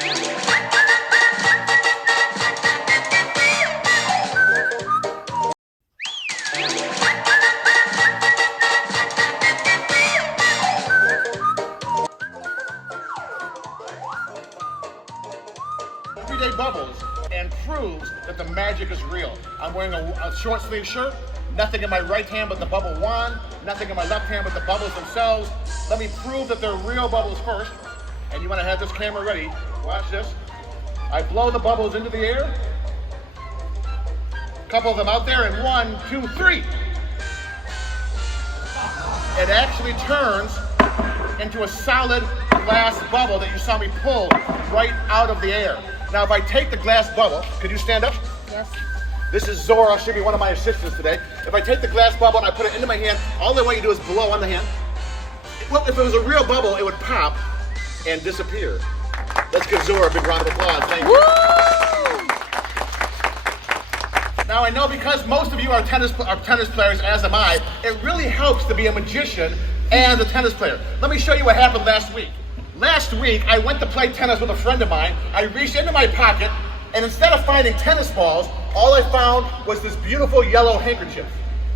Everyday bubbles and proves that the magic is real. I'm wearing a short sleeve shirt, nothing in my right hand but the bubble wand, nothing in my left hand but the bubbles themselves. Let me prove that they're real bubbles first. And you want to have this camera ready. Watch this. I blow the bubbles into the air. A couple of them out there, and 1, 2, 3. It actually turns into a solid glass bubble that you saw me pull right out of the air. Now, if I take the glass bubble, could you stand up? Yes. This is Zora, she'll be one of my assistants today. If I take the glass bubble and I put it into my hand, all I want you to do is blow on the hand. Well, if it was a real bubble, it would pop and disappear. Let's give Zora a big round of applause. Thank you. Woo! Now, I know because most of you are tennis players, as am I, it really helps to be a magician and a tennis player. Let me show you what happened last week. Last week, I went to play tennis with a friend of mine. I reached into my pocket, and instead of finding tennis balls, all I found was this beautiful yellow handkerchief.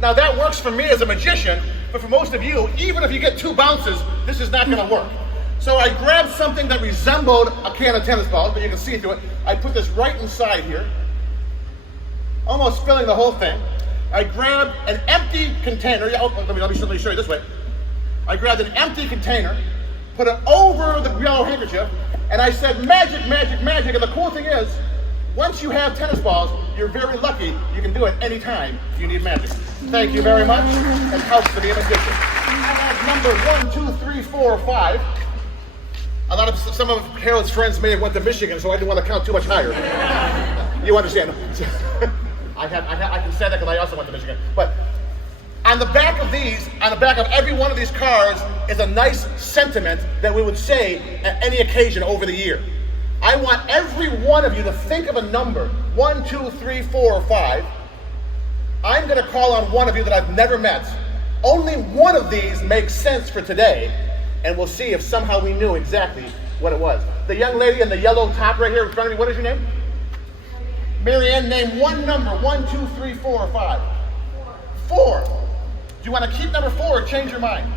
Now, that works for me as a magician, but for most of you, even if you get 2 bounces, this is not gonna work. So I grabbed something that resembled a can of tennis balls, but you can see through it. I put this right inside here, almost filling the whole thing. I grabbed an empty container. Let me show you this way. I grabbed an empty container, put it over the yellow handkerchief, and I said, magic, magic, magic. And the cool thing is, once you have tennis balls, you're very lucky. You can do it anytime you need magic. Thank you very much. It helps to be a magician. I have number 1, 2, 3, 4, 5. Some of Harold's friends may have went to Michigan, so I didn't want to count too much higher. You understand? I can say that because I also went to Michigan. But on the back of these, on the back of every one of these cards is a nice sentiment that we would say at any occasion over the year. I want every one of you to think of a number, 1, 2, 3, 4, or 5. I'm going to call on one of you that I've never met. Only one of these makes sense for today, and we'll see if somehow we knew exactly what it was. The young lady in the yellow top right here in front of me, what is your name? Marianne, name one number, 1, 2, 3, 4, or 5. 4. Do you want to keep number 4 or change your mind?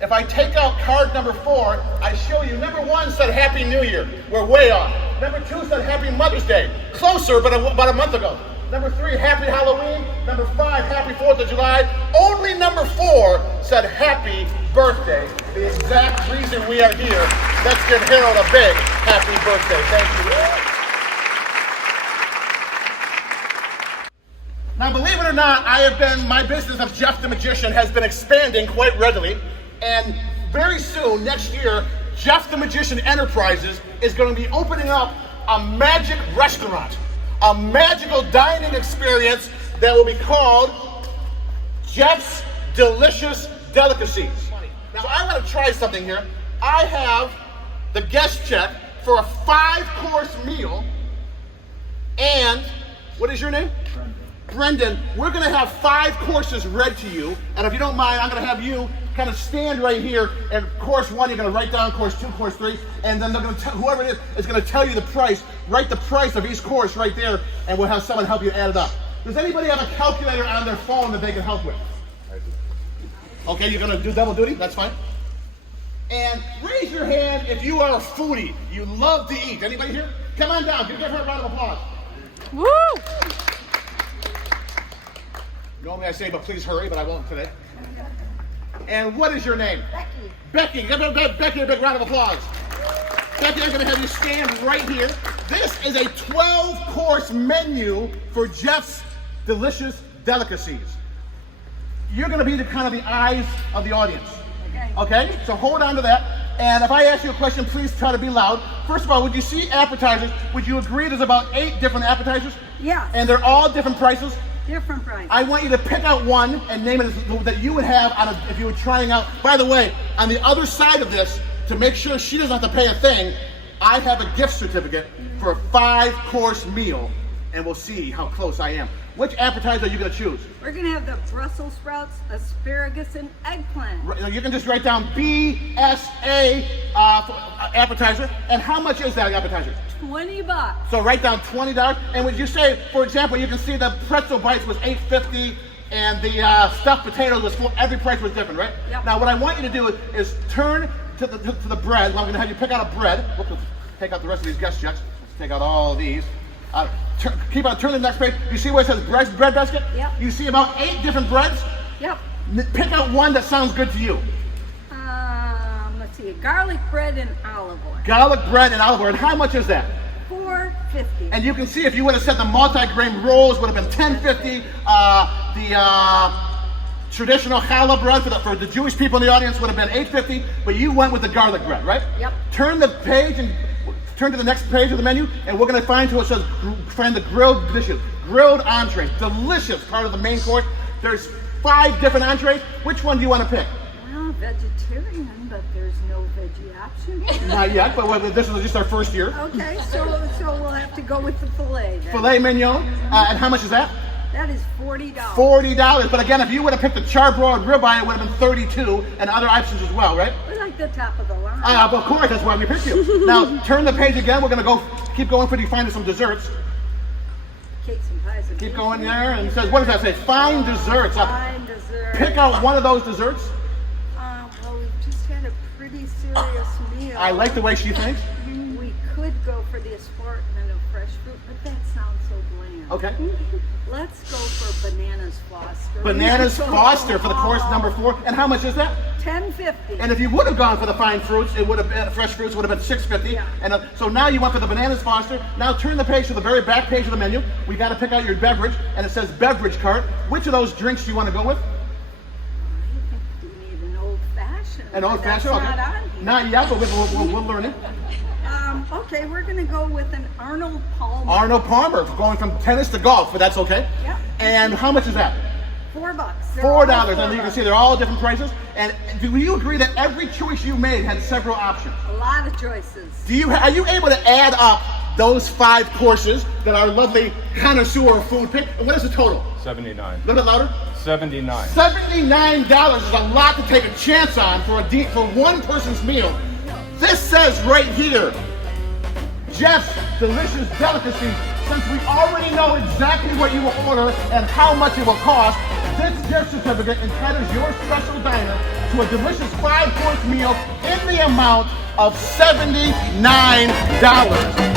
If I take out card number 4, I show you number 1 said Happy New Year. We're way off. Number 2 said Happy Mother's Day. Closer, but about a month ago. Number 3, Happy Halloween. Number 5, Happy 4th of July. Only number 4 said Happy Birthday. The exact reason we are here. Let's give Harold a big happy birthday. Thank you. Now, believe it or not, my business of Jeff the Magician has been expanding quite readily. And very soon, next year, Jeff the Magician Enterprises is going to be opening up a magic restaurant, a magical dining experience that will be called Jeff's Delicious Delicacies. Now, I want to try something here. I have the guest check for a 5-course meal. And, what is your name? Brendan, we're going to have 5 courses read to you, and if you don't mind, I'm going to have you kind of stand right here, and course 1, you're going to write down course 2, course 3, and then they're going to whoever it is going to tell you the price. Write the price of each course right there, and we'll have someone help you add it up. Does anybody have a calculator on their phone that they can help with? Okay, you're going to do double duty? That's fine. And raise your hand if you are a foodie. You love to eat. Anybody here? Come on down. Give her a round of applause. Woo! Normally I say, but please hurry, but I won't today. And what is your name? Becky. Becky, give Becky a big round of applause. Becky, I'm going to have you stand right here. This is a 12-course menu for Jeff's Delicious Delicacies. You're going to be the kind of the eyes of the audience. Okay? So hold on to that. And if I ask you a question, please try to be loud. First of all, would you see appetizers? Would you agree there's about 8 different appetizers? Yeah. And they're all different prices? Different price. I want you to pick out one and name it that you would have if you were trying out. By the way, on the other side of this, to make sure she doesn't have to pay a thing, I have a gift certificate for a 5-course meal, and we'll see how close I am. Which appetizer are you going to choose? We're gonna have the Brussels sprouts, asparagus, and eggplant. You can just write down BSA appetizer. And how much is that appetizer? $20. So write down $20. And would you say, for example, you can see the pretzel bites was $8.50 and the stuffed potatoes was every price was different, right? Yep. Now what I want you to do is turn to the bread. Well, I'm going to have you pick out a bread. Whoops, let's take out the rest of these guest checks. Let's take out all of these. Keep on turning the next page. You see where it says bread basket? Yep. You see about 8 different breads. Yep. Pick out one that sounds good to you. Let's see, garlic bread and olive oil. Garlic bread and olive oil. And how much is that? $4.50. And you can see if you would have said the multi-grain rolls would have been $10.50. The traditional challah bread for the Jewish people in the audience would have been $8.50. But you went with the garlic bread, right? Yep. Turn the page and turn to the next page of the menu, and we're going to find it says find the grilled dishes, grilled entrees, delicious part of the main course. There's 5 different entrees. Which one do you want to pick? Well, vegetarian, but there's no veggie option. Not yet, but this is just our first year. Okay, so we'll have to go with the filet then. Filet mignon, and how much is that? That is $40. $40. But again, if you would have picked the charbroiled ribeye, it would have been $32, and other options as well, right? We like the top of the line. Of course, that's why we picked you. Now, turn the page again. We're going to keep going for you find some desserts. Cakes and pies. And Keep going there, and it says, what does that say? Fine desserts. Fine dessert. Pick out one of those desserts. Well, we've just had a pretty serious meal. I like the way she thinks. We could go for the assortment of fresh fruit, but that sounds so bland. Okay. Let's go for bananas Foster. Bananas Foster for the course number 4. And how much is that? $10.50. And if you would have gone for the fine fruits, it would have been fresh fruits would have been $6.50. Yeah. And so now you went for the bananas Foster. Now turn the page to the very back page of the menu. We got to pick out your beverage, and it says beverage cart. Which of those drinks do you want to go with? I think we need an old fashioned. An old fashioned. That's Okay. not on here. Not yet, but we'll learn it. Okay, we're gonna go with an Arnold Palmer. Arnold Palmer, going from tennis to golf, but that's okay. Yep. And how much is that? $4. $4, and you can see they're all different prices. And do you agree that every choice you made had several options? A lot of choices. Are you able to add up those 5 courses that our lovely connoisseur of food picked? What is the total? 79. A little bit louder. 79. $79 is a lot to take a chance on for one person's meal. This says right here, Jeff's Delicious Delicacy. Since we already know exactly what you will order and how much it will cost, this gift certificate entitles your special diner to a delicious 5-course meal in the amount of $79.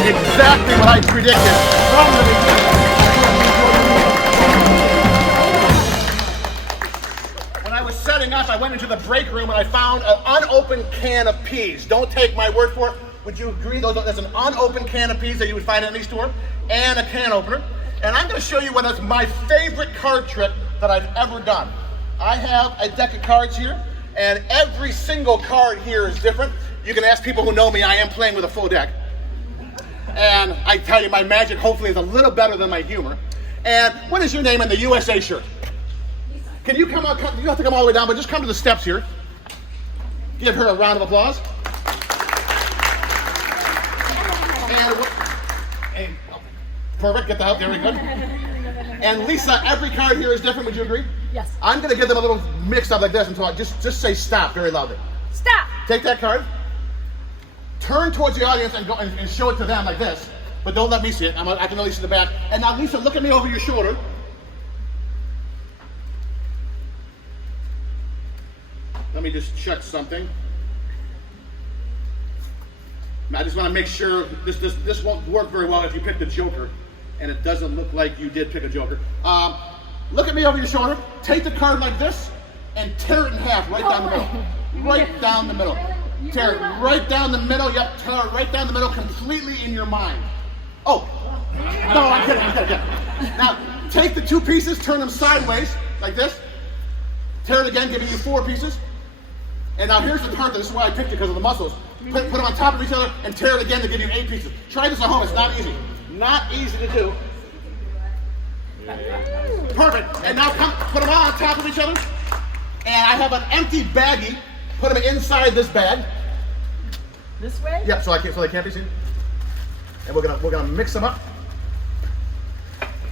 Exactly what I predicted from the beginning. When I was setting up, I went into the break room and I found an unopened can of peas. Don't take my word for it. Would you agree there's an unopened can of peas that you would find in any store and a can opener? And I'm going to show you what is my favorite card trick that I've ever done. I have a deck of cards here, and every single card here is different. You can ask people who know me, I am playing with a full deck. And I tell you, my magic hopefully is a little better than my humor. And what is your name in the USA shirt? Can you come out? You don't have to come all the way down, but just come to the steps here. Give her a round of applause. And perfect, get the help, very good. And Lisa, every card here is different, would you agree? Yes. I'm gonna give them a little mix up like this until I just say stop very loudly. Stop. Take that card, turn towards the audience and go and show it to them like this, but don't let me see it. I can only see the back. And now Lisa, look at me over your shoulder. Let me just check something. I just want to make sure this won't work very well if you pick the Joker, and it doesn't look like you did pick a Joker. Look at me over your shoulder. Take the card like this and tear it in half right down the middle. Right down the middle. Tear it right down the middle. Yep, tear it right down the middle, completely in your mind. Oh, no, I'm kidding. Now, take the 2 pieces, turn them sideways like this. Tear it again, giving you 4 pieces. And now here's the part that this is why I picked it, because of the muscles. Put them on top of each other and tear it again to give you 8 pieces. Try this at home, it's not easy. Not easy to do. Perfect. And now put them all on top of each other. And I have an empty baggie. Put them inside this bag. This way? Yeah, so they can't be seen. And we're gonna mix them up.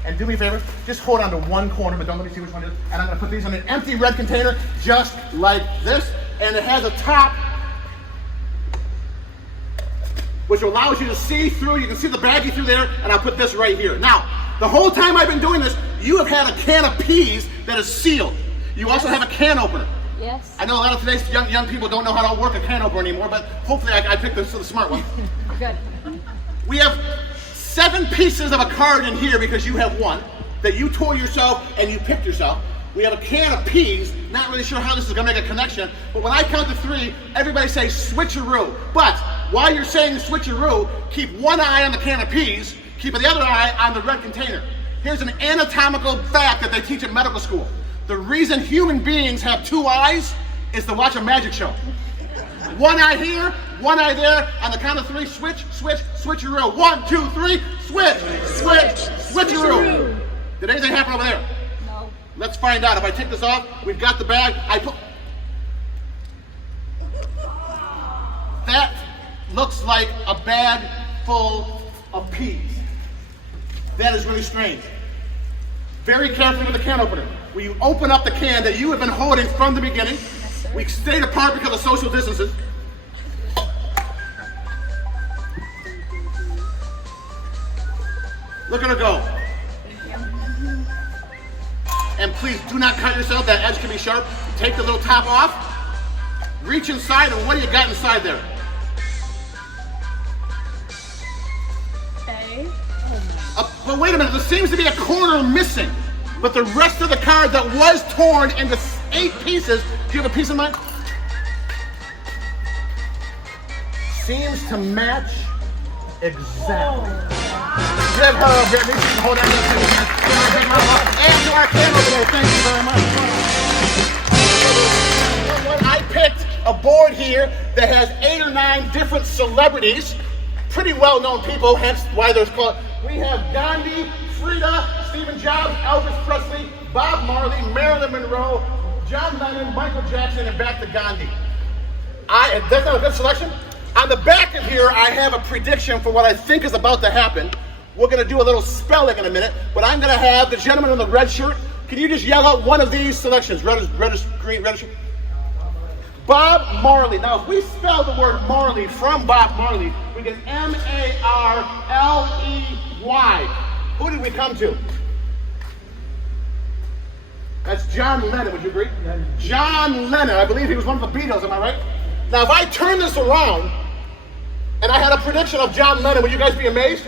And do me a favor, just hold on to one corner, but don't let me see which one it is. And I'm gonna put these in an empty red container, just like this. And it has a top, which allows you to see through. You can see the baggie through there, and I'll put this right here. Now, the whole time I've been doing this, you have had a can of peas that is sealed. You also have a can opener. Yes. I know a lot of today's young people don't know how to work a can opener anymore, but hopefully I picked the smart one. Good. We have 7 pieces of a card in here because you have one that you tore yourself and you picked yourself. We have a can of peas, not really sure how this is gonna make a connection, but when I count to 3, everybody say switcheroo. But while you're saying switcheroo, keep one eye on the can of peas, keep the other eye on the red container. Here's an anatomical fact that they teach at medical school. The reason human beings have 2 eyes is to watch a magic show. One eye here, one eye there. On the count of 3, switch, switch, switcheroo. 1, 2, 3, switch, switch, switcheroo. Did anything happen over there? No. Let's find out. If I take this off, we've got the bag. That looks like a bag full of peas. That is really strange. Very carefully with the can opener. When you open up the can that you have been holding from the beginning, we stayed apart because of social distances. Look at her go. And please do not cut yourself. That edge can be sharp. Take the little top off. Reach inside, and what do you got inside there? A. But wait a minute, there seems to be a corner missing. But the rest of the card that was torn into 8 pieces, do you have a piece in mind? Seems to match exactly. Give her a bit. Hold on. And to our camera today, thank you very much. I picked a board here that has 8 or 9 different celebrities, pretty well-known people, hence why there's called. We have Gandhi, Frida, Stephen Jobs, Elvis Presley, Bob Marley, Marilyn Monroe, John Lennon, Michael Jackson, and back to Gandhi. That's not a good selection. On the back of here, I have a prediction for what I think is about to happen. We're going to do a little spelling in a minute, but I'm going to have the gentleman in the red shirt. Can you just yell out one of these selections? Reddish, green, reddish. Bob Marley. Now, if we spell the word Marley from Bob Marley, we get M-A-R-L-E-Y. Who did we come to? That's John Lennon, would you agree? John Lennon. I believe he was one of the Beatles, am I right? Now, if I turn this around and I had a prediction of John Lennon, would you guys be amazed?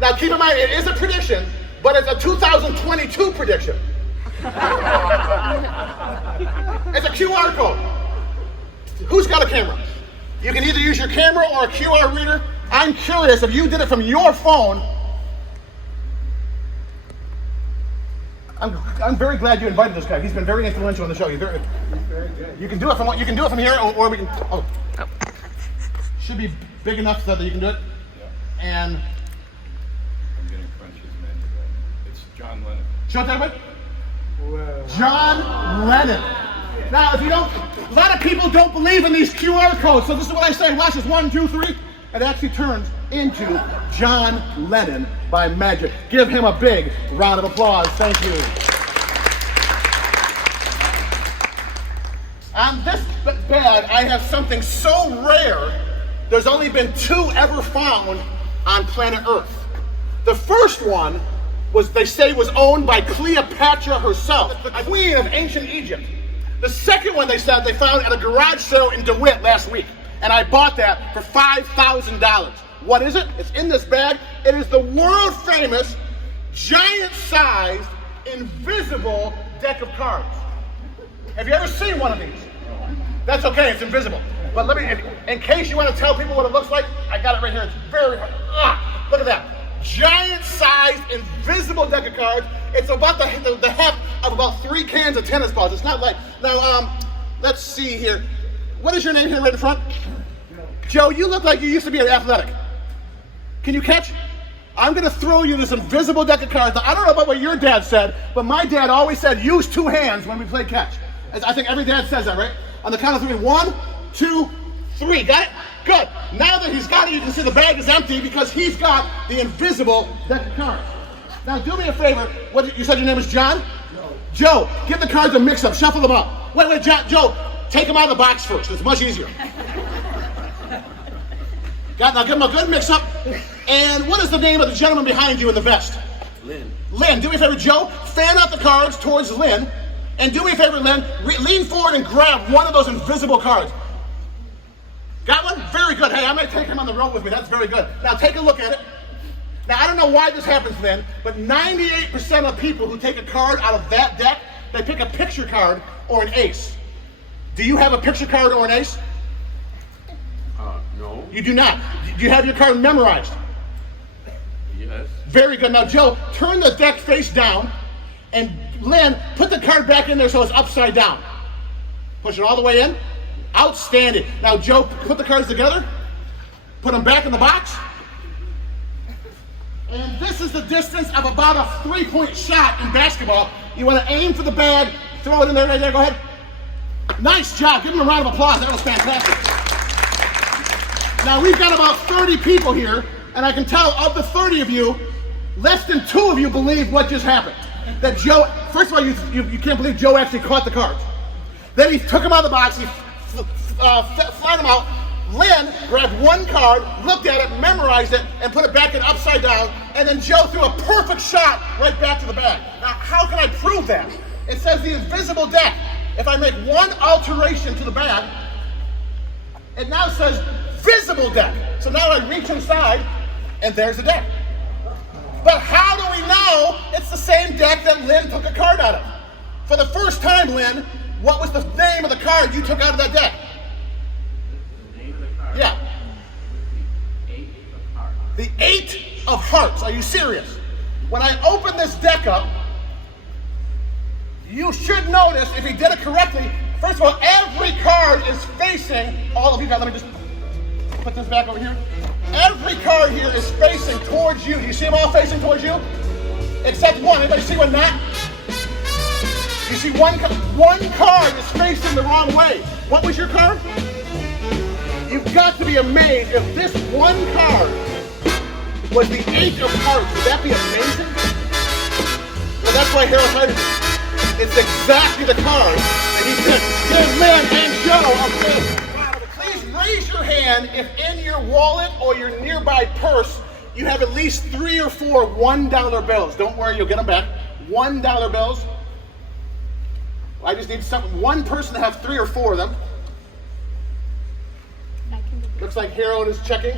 Now, keep in mind, it is a prediction, but it's a 2022 prediction. It's a QR code. Who's got a camera? You can either use your camera or a QR reader. I'm curious if you did it from your phone. I'm very glad you invited this guy. He's been very influential in the show. He's very good. You can do it from here, or we can. Oh, should be big enough so that you can do it. Yeah. And I'm getting French's menu right now. It's John Lennon. show it to everybody. John Lennon. Now, if you don't, a lot of people don't believe in these QR codes. So this is what I say. Watch this. 1, 2, 3. It actually turns into John Lennon by magic. Give him a big round of applause. Thank you. On this bag, I have something so rare, there's only been 2 ever found on planet Earth. The first one was, they say, was owned by Cleopatra herself, the queen of ancient Egypt. The second one, they said, they found at a garage sale in DeWitt last week. And I bought that for $5,000. What is it? It's in this bag. It is the world famous, giant-sized, invisible deck of cards. Have you ever seen one of these? That's okay, it's invisible. But let me, in case you want to tell people what it looks like, I got it right here. It's very hard. Look at that. Giant-sized, invisible deck of cards. It's about the heft of about 3 cans of tennis balls. It's not like, now, let's see here. What is your name here right in front? Joe, you look like you used to be an athletic. Can you catch? I'm going to throw you this invisible deck of cards. Now, I don't know about what your dad said, but my dad always said use 2 hands when we play catch. I think every dad says that, right? On the count of 3, 1, 2, 3. Got it? Good. Now that he's got it, you can see the bag is empty because he's got the invisible deck of cards. Now do me a favor. What you said your name is John? Joe, give the cards a mix-up. Shuffle them up. Wait, Joe, take them out of the box first. It's much easier. Now give them a good mix-up. And what is the name of the gentleman behind you in the vest? Lynn, do me a favor, Joe. Fan out the cards towards Lynn. And do me a favor, Lynn. Lean forward and grab one of those invisible cards. Got one? Very good. Hey, I'm going to take him on the road with me. That's very good. Now take a look at it. Now, I don't know why this happens, Lynn, but 98% of people who take a card out of that deck, they pick a picture card or an ace. Do you have a picture card or an ace? No. You do not. Do you have your card memorized? Yes. Very good. Now, Joe, turn the deck face down, and Lynn, put the card back in there so it's upside down. Push it all the way in. Outstanding. Now, Joe, put the cards together. Put them back in the box. And this is the distance of about a 3-point shot in basketball. You want to aim for the bag, throw it in there, right there, go ahead. Nice job, give him a round of applause, that was fantastic. Now we've got about 30 people here, and I can tell of the 30 of you, less than 2 of you believe what just happened. That Joe, first of all, you can't believe Joe actually caught the cards. Then he took them out of the box, he flat them out. Lynn grabbed one card, looked at it, memorized it, and put it back in upside down, and then Joe threw a perfect shot right back to the bag. Now, how can I prove that? It says the invisible deck. If I make one alteration to the bag, it now says visible deck. So now I reach inside, and there's the deck. But how do we know it's the same deck that Lynn took a card out of? For the first time, Lynn, what was the name of the card you took out of that deck? Yeah. The 8 of hearts. Are you serious? When I open this deck up, you should notice, if he did it correctly, first of all, every card is facing all of you guys. Let me just put this back over here. Every card here is facing towards you. Do you see them all facing towards you? Except one. Anybody see one not? You see one card is facing the wrong way. What was your card? You've got to be amazed. If this one card was the 8 of hearts, would that be amazing? Well, that's why Harold hired it. It's exactly the card that he picked. Give Lynn and Joe a big. Please raise your hand if in your wallet or your nearby purse you have at least 3 or 4 $1 bills. Don't worry, you'll get them back. $1 bills. I just need one person to have 3 or 4 of them. Looks like Harold is checking.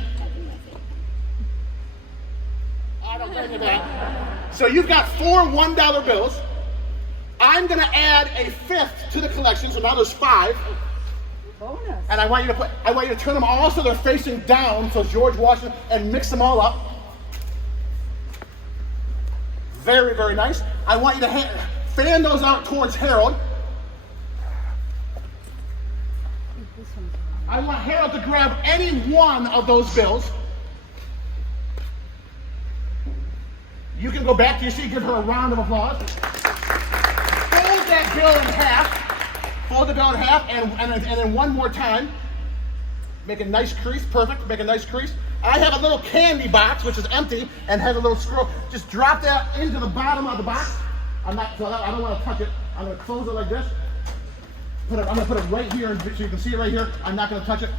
I don't bring you back. So you've got 4 $1 bills. I'm going to add a 5th to the collection, so now there's 5. Bonus. And I want you to turn them all so they're facing down, so George Washington, and mix them all up. Very, very nice. I want you to fan those out towards Harold. I want Harold to grab any one of those bills. You can go back to your seat, give her a round of applause. Fold that bill in half. Fold the bill in half, and then one more time. Make a nice crease, perfect, make a nice crease. I have a little candy box, which is empty, and has a little screw. Just drop that into the bottom of the box. I don't want to touch it. I'm going to close it like this. I'm going to put it right here so you can see it right here. I'm not going to touch it.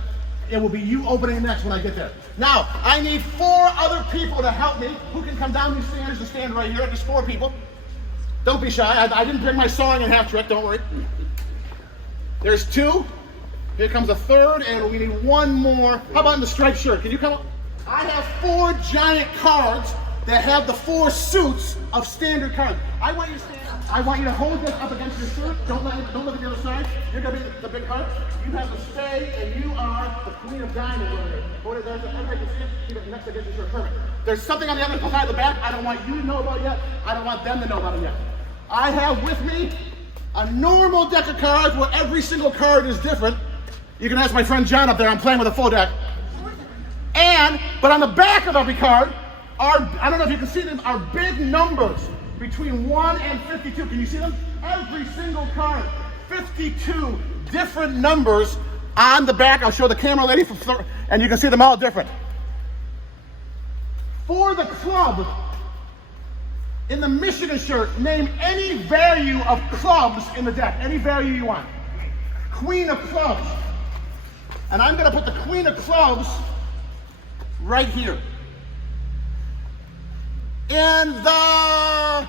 It will be you opening it next when I get there. Now, I need 4 other people to help me. Who can come down these stairs and stand right here? Just 4 people. Don't be shy. I didn't bring my song and half trick. Don't worry. There's 2. Here comes a 3rd, and we need 1 more. How about in the striped shirt? Can you come up? I have 4 giant cards that have the 4 suits of standard cards. I want you to stand. I want you to hold this up against your shirt. Don't look at the other side. You're going to be the big heart. You have the spade, and you are the queen of diamonds over here. Hold it there so everybody can see it. Keep it next against your shirt. Perfect. There's something on the other side of the back I don't want you to know about yet. I don't want them to know about it yet. I have with me a normal deck of cards where every single card is different. You can ask my friend John up there. I'm playing with a full deck. But on the back of every card I don't know if you can see them, are big numbers between 1 and 52. Can you see them? Every single card, 52 different numbers on the back. I'll show the camera lady, and you can see them all different. For the club, In the Michigan shirt, name any value of clubs in the deck. Any value you want. Queen of clubs. And I'm going to put the queen of clubs right here. In the,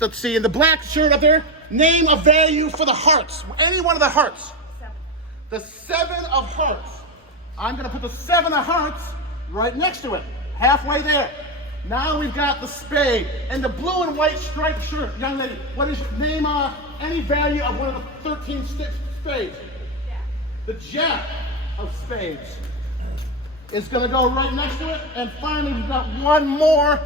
let's see, in the black shirt up there, name a value for the hearts. Any one of the hearts. The 7 of hearts. I'm going to put the 7 of hearts right next to it. Halfway there. Now we've got the spade. And the blue and white striped shirt. Young lady, what is your name? Any value of one of the 13 spades. The jack of spades is going to go right next to it. And finally, we've got one more.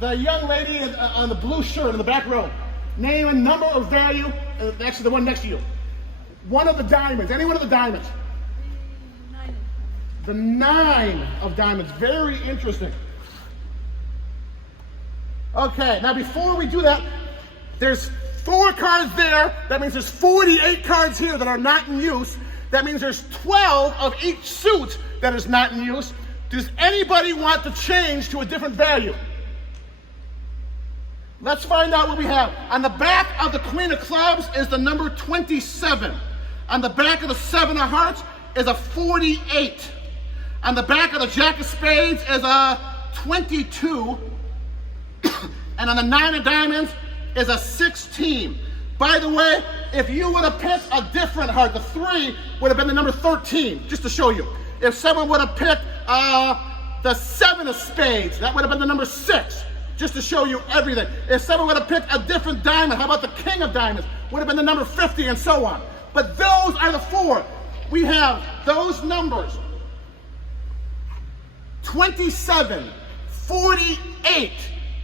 The young lady on the blue shirt in the back row. Name a number or value. Actually, the one next to you. One of the diamonds. Any one of the diamonds. The 9 of diamonds. Very interesting. Okay, now before we do that, there's 4 cards there. That means there's 48 cards here that are not in use. That means there's 12 of each suit that is not in use. Does anybody want to change to a different value? Let's find out what we have. On the back of the Queen of Clubs is the number 27. On the back of the 7 of Hearts is a 48. On the back of the Jack of Spades is a 22. And on the 9 of Diamonds is a 16. By the way, if you would have picked a different heart, the 3 would have been the number 13, just to show you. If someone would have picked the 7 of Spades, that would have been the number 6, just to show you everything. If someone would have picked a different diamond, how about the King of Diamonds, would have been the number 50 and so on. But those are the 4. We have those numbers. 27, 48,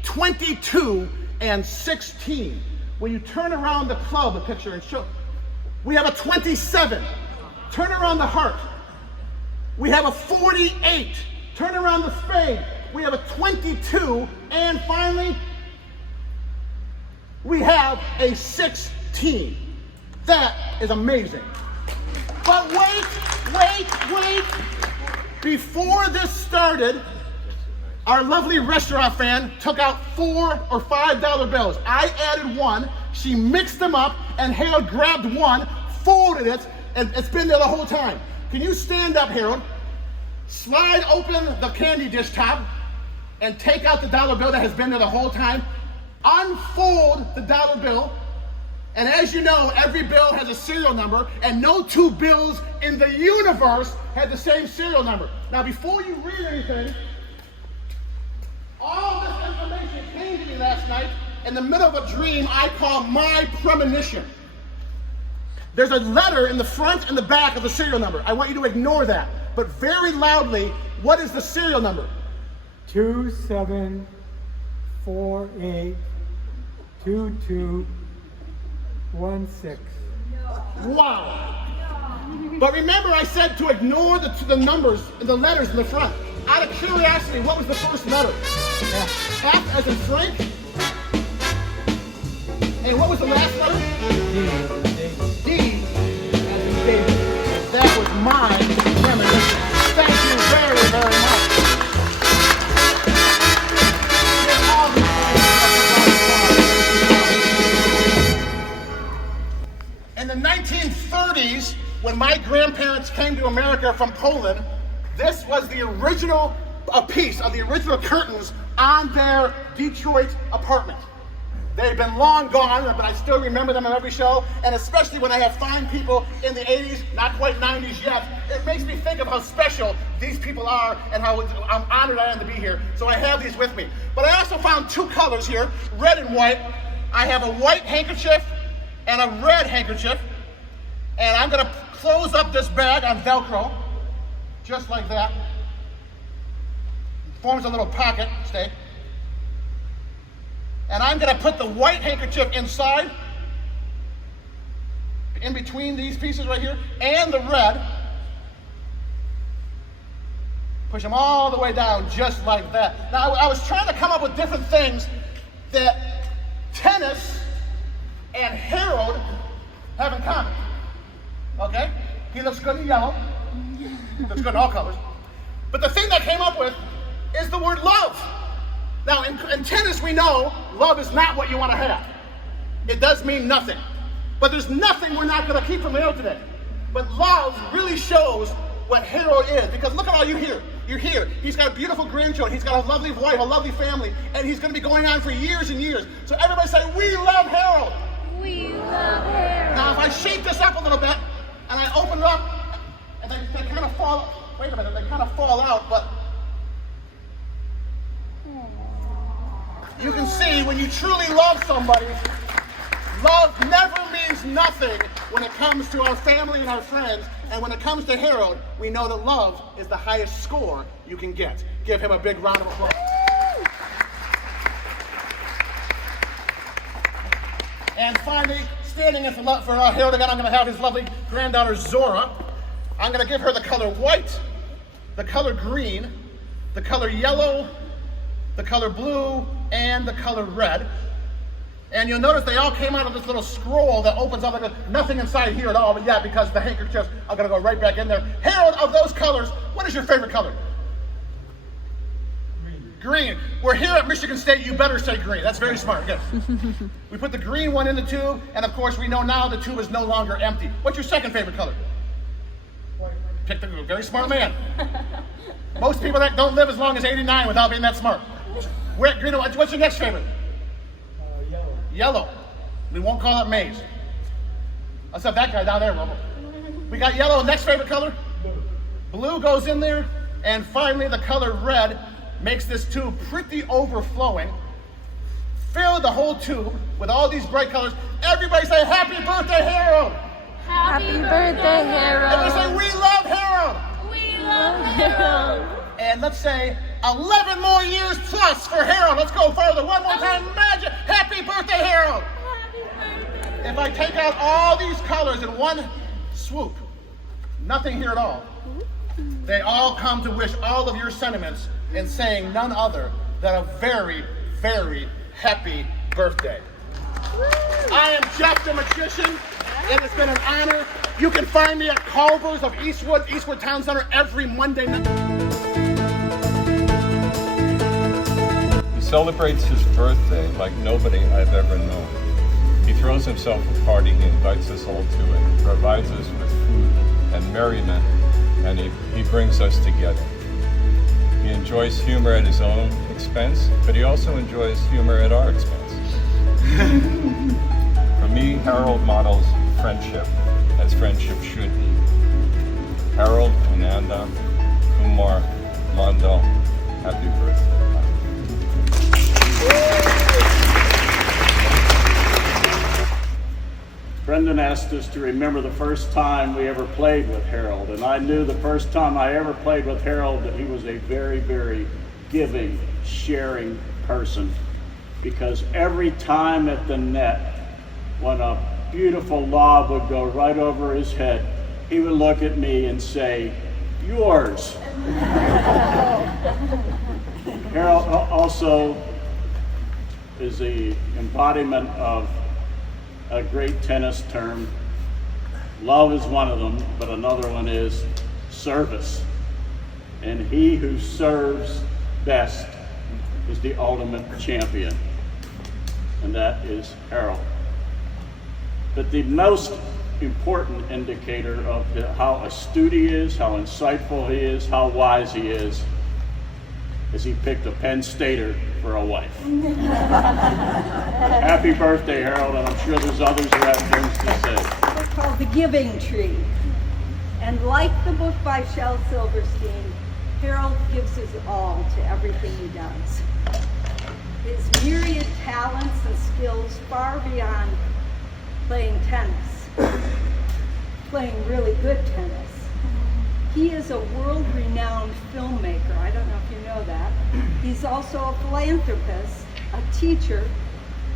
22, and 16. When you turn around the club, the picture, and show, we have a 27. Turn around the heart. We have a 48. Turn around the spade. We have a 22. And finally, we have a 16. That is amazing. But wait. Before this started, our lovely restaurant fan took out $4 or $5 bills. I added 1. She mixed them up, and Harold grabbed 1, folded it, and it's been there the whole time. Can you stand up, Harold? Slide open the candy dish top and take out the dollar bill that has been there the whole time. Unfold the dollar bill. And as you know, every bill has a serial number, and no 2 bills in the universe had the same serial number. Now, before you read anything, all this information came to me last night in the middle of a dream I call my premonition. There's a letter in the front and the back of the serial number. I want you to ignore that. But very loudly, what is the serial number? 27482216. Wow. But remember I said to ignore the numbers and the letters in the front. Out of curiosity, what was the first letter? F as in Frank? And what was the last letter? D as in David. That was my premonition. Thank you very, very much. In the 1930s, when my grandparents came to America from Poland, this was the original piece of the original curtains on their Detroit apartment. They've been long gone, but I still remember them on every show, and especially when I have fine people in the 80s, not quite 90s yet, it makes me think of how special these people are and how I'm honored I am to be here. So I have these with me. But I also found 2 colors here, red and white. I have a white handkerchief and a red handkerchief, and I'm going to close up this bag on Velcro, just like that. It forms a little pocket, stay. And I'm going to put the white handkerchief inside, in between these pieces right here, and the red. Push them all the way down, just like that. Now, I was trying to come up with different things that tennis and Harold have in common. Okay? He looks good in yellow. He looks good in all colors. But the thing that I came up with is the word love. Now, in tennis, we know love is not what you want to have. It does mean nothing. But there's nothing we're not going to keep from Harold today. But love really shows what Harold is, because look at all you hear. You're here. He's got beautiful grandchildren. He's got a lovely wife, a lovely family, and he's going to be going on for years and years. So everybody say, we love Harold. We love Harold. Now, if I shake this up a little bit, and I open it up, and they kind of fall, wait a minute, they kind of fall out, but you can see when you truly love somebody, love never means nothing when it comes to our family and our friends. And when it comes to Harold, we know that love is the highest score you can get. Give him a big round of applause. And finally, standing in for Harold again, I'm going to have his lovely granddaughter Zora. I'm going to give her the color white, the color green, the color yellow, the color blue, and the color red. And you'll notice they all came out of this little scroll that opens up like nothing inside here at all, but yeah, because the handkerchiefs are gonna go right back in there. Harold, of those colors, what is your favorite color? Green. We're here at Michigan State, you better say green. That's very smart, good. We put the green one in the tube, and of course we know now the tube is no longer empty. What's your second favorite color? White. Picked a very smart man. Most people that don't live as long as 89 without being that smart. Green, what's your next favorite? Yellow. Yellow. We won't call it maize. Except that guy down there, Robo. We got yellow. Next favorite color? Blue. Blue goes in there. And finally, the color red makes this tube pretty overflowing. Fill the whole tube with all these bright colors. Everybody say, happy birthday, Harold! Happy birthday, Harold. Everybody say, we love Harold! We love Harold. And let's say 11 more years plus for Harold. Let's go further. One more time. Magic. Happy birthday, Harold. Happy birthday. If I take out all these colors in one swoop, nothing here at all, they all come to wish all of your sentiments in saying none other than a very, very happy birthday. I am Jeff the Magician. It has been an honor. You can find me at Culver's of Eastwood Town Center every Monday night. He celebrates his birthday like nobody I've ever known. He throws himself a party, he invites us all to it, provides us with food and merriment, and he brings us together. He enjoys humor at his own expense, but he also enjoys humor at our expense. For me, Harold models friendship as friendship should be. Harold, Ananda, Kumar, Mondol, happy birthday. Brendan asked us to remember the first time we ever played with Harold, and I knew the first time I ever played with Harold that he was a very, very giving, sharing person, because every time at the net, when a beautiful lob would go right over his head, he would look at me and say, yours. Harold also is the embodiment of a great tennis term. Love is one of them, but another one is service. And he who serves best is the ultimate champion, and that is Harold. But the most important indicator of how astute he is, how insightful he is, how wise he is he picked a Penn Stater for a wife. Happy birthday, Harold, and I'm sure there's others who have things to say. It's called The Giving Tree. And like the book by Shel Silverstein, Harold gives his all to everything he does. His myriad talents and skills far beyond playing tennis, playing really good tennis. He is a world-renowned filmmaker. I don't know if you know that. He's also a philanthropist, a teacher,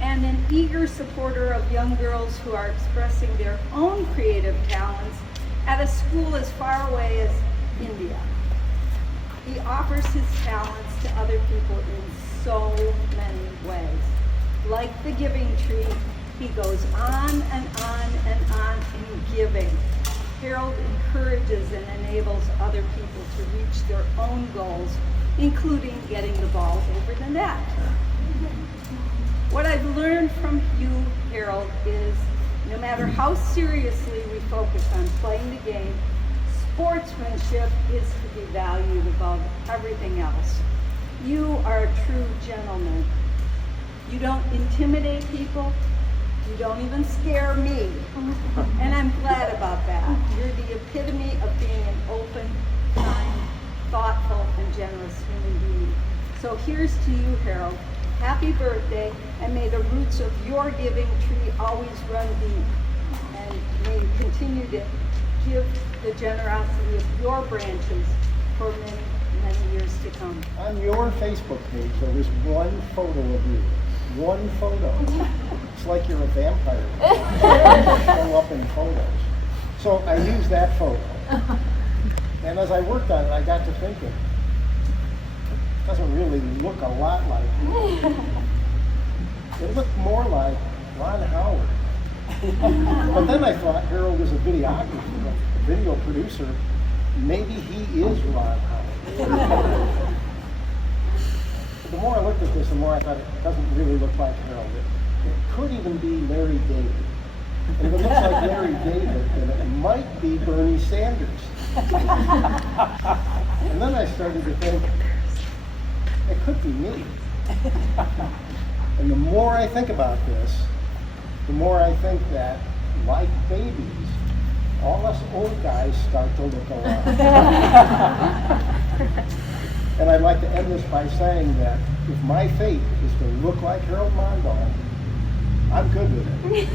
and an eager supporter of young girls who are expressing their own creative talents at a school as far away as India. He offers his talents to other people in so many ways. Like the Giving Tree, he goes on and on and on in giving. Harold encourages and enables other people to reach their own goals including getting the ball over the net. What I've learned from you, Harold, is no matter how seriously we focus on playing the game, sportsmanship is to be valued above everything else. You are a true gentleman. You don't intimidate people. You don't even scare me. And I'm glad about that. You're the epitome of being an open, kind, thoughtful, and generous human being. So here's to you, Harold. Happy birthday, and may the roots of your giving tree always run deep. And may you continue to give the generosity of your branches for many, many years to come. On your Facebook page, there was one photo of you. One photo. It's like you're a vampire. You show up in photos. So I used that photo. And as I worked on it, I got to thinking, it doesn't really look a lot like you. It looked more like Ron Howard. But then I thought Harold was a videographer, a video producer. Maybe he is Ron Howard. But the more I looked at this, the more I thought it doesn't really look like Harold. It could even be Larry David. And if it looks like Larry David, then it might be Bernie Sanders. And then I started to think, it could be me. And the more I think about this, the more I think that, like babies, all us old guys start to look alike. And I'd like to end this by saying that if my fate is to look like Harold Mondol, I'm good with it.